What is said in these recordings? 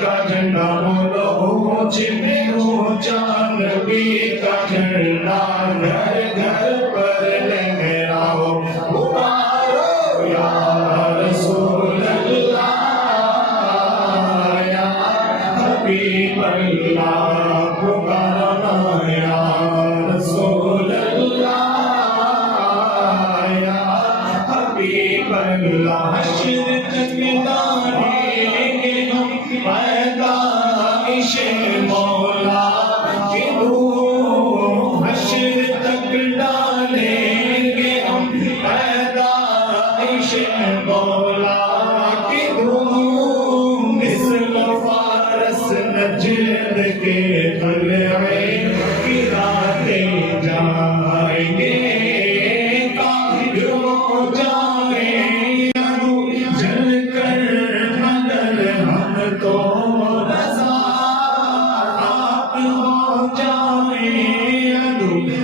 کا جھنڈا بولو اونچ میں اونچا نبی کا جھنڈا گھر گھر پر لہراؤ پکارو یا رسول اللہ یا حبیب اللہ پکارو یا رسول اللہ یا حبیب اللہ حشر تک ڈالیں گے ہم پیدائش مولا کی دھوم حشر تک ڈالیں گے ہم پیدائش مولا کی دھوم مثل فارس نجد کے قلعے گراتے جائیں گے تو رضا آپ ہو جائیں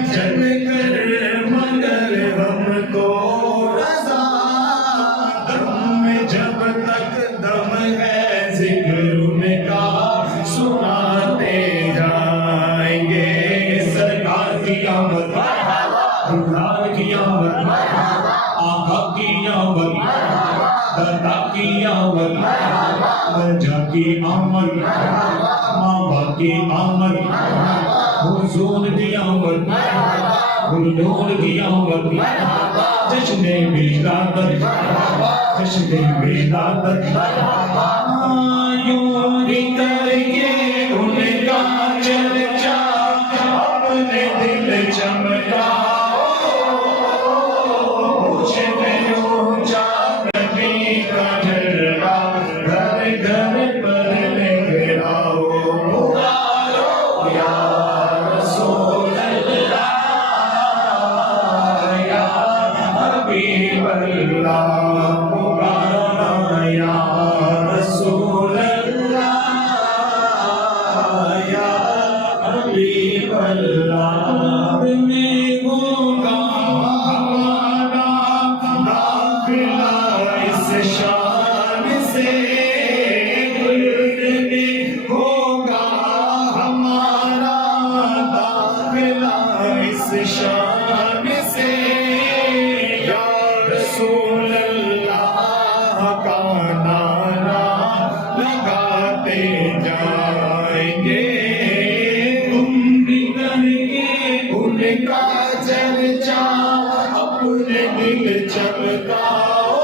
جل کر مگر ہم کو رضا دم میں جب تک دم ہے ذکر میں کا سناتے جائیں گے سرکار کی آمد دلال کی آمد آقا کی آمد دادا کی آمد رجا کی آمد ماں باپ کی آمد حضور کی آمد حضور کی آمد جشن ولادت جشن ولادت یوں ہی کر کے ان کا چرچا اپنے دل چمکا شان سے یا رسول اللہ کا نعرہ لگاتے جائیں گے تم بھی کر کے ان کا چرچا اپنے دل چمکاؤ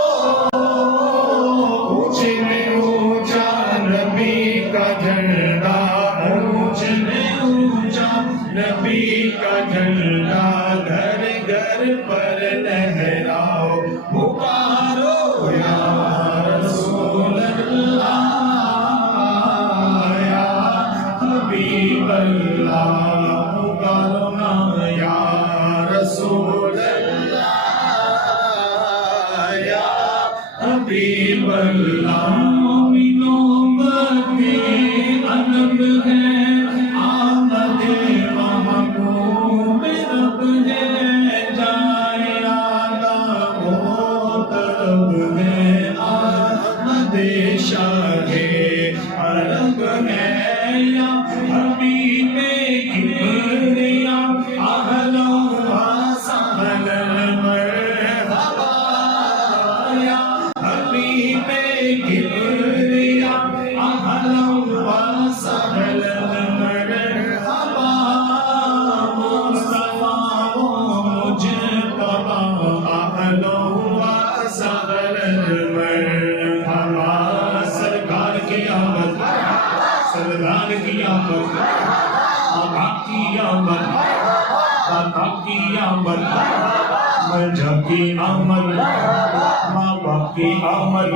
اونچ میں اونچا نبی کا جھنڈا اونچ میں اونچا نبی کا جھنڈا گھر گھر پر لہراؤ پکارو یا رسول اللہ یا حبیب اللہ پکارو نا یا رسول اللہ یا حبیب اللہ مومنوں کی علم ہے آمد محبوب رب ہے جائے آلہ وہ طرب ہے آمد شاہ عرب ہے یا حبیب کبریا اہلا و سہلا مرحبا یا حبیب کبریا اہلا و سہلا مرحبا مصطفیٰ و مجتبی اہلا و سہلا مرحبا سرکار کی آمد سردار کی آمد آقا کی آمد دادا کی آمد مرجع کی آمد ماں باپ کی آمد